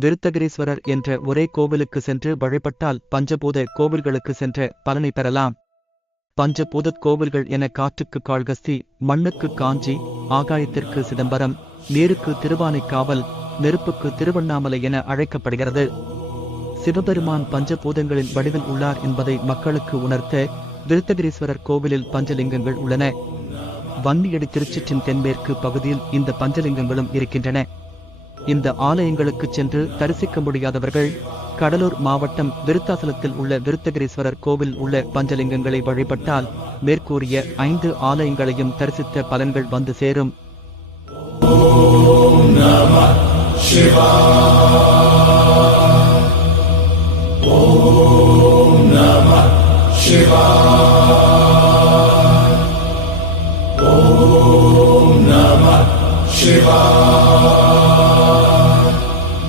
விருத்தகிரீஸ்வரர் என்ற ஒரே கோவிலுக்கு சென்று வழிபட்டால் பஞ்சபூத கோவில்களுக்கு சென்ற பலனை பெறலாம். பஞ்சபூதக் கோவில்கள் என காற்றுக்கு காழ்கஸ்தி மண்ணுக்கு காஞ்சி ஆகாயத்திற்கு சிதம்பரம் நீருக்கு திருவானைக்காவல் நெருப்புக்கு திருவண்ணாமலை என அழைக்கப்படுகிறது. சிவபெருமான் பஞ்சபூதங்களின் வடிவில் உள்ளார் என்பதை மக்களுக்கு உணர்த்த விருத்தகிரீஸ்வரர் கோவிலில் பஞ்சலிங்கங்கள் உள்ளன. வன்னியடி திருச்சிற்றின் தென்மேற்கு பகுதியில் இந்த பஞ்சலிங்கங்களும் இருக்கின்றன. இந்த ஆலயங்களுக்கு சென்று தரிசிக்க முடியாதவர்கள் கடலூர் மாவட்டம் விருத்தாசலத்தில் உள்ள விருத்தகிரீஸ்வரர் கோவில் உள்ள பஞ்சலிங்கங்களை வழிபட்டால் மேற்கூறிய ஐந்து ஆலயங்களையும் தரிசித்த பலன்கள் வந்து சேரும். Shiva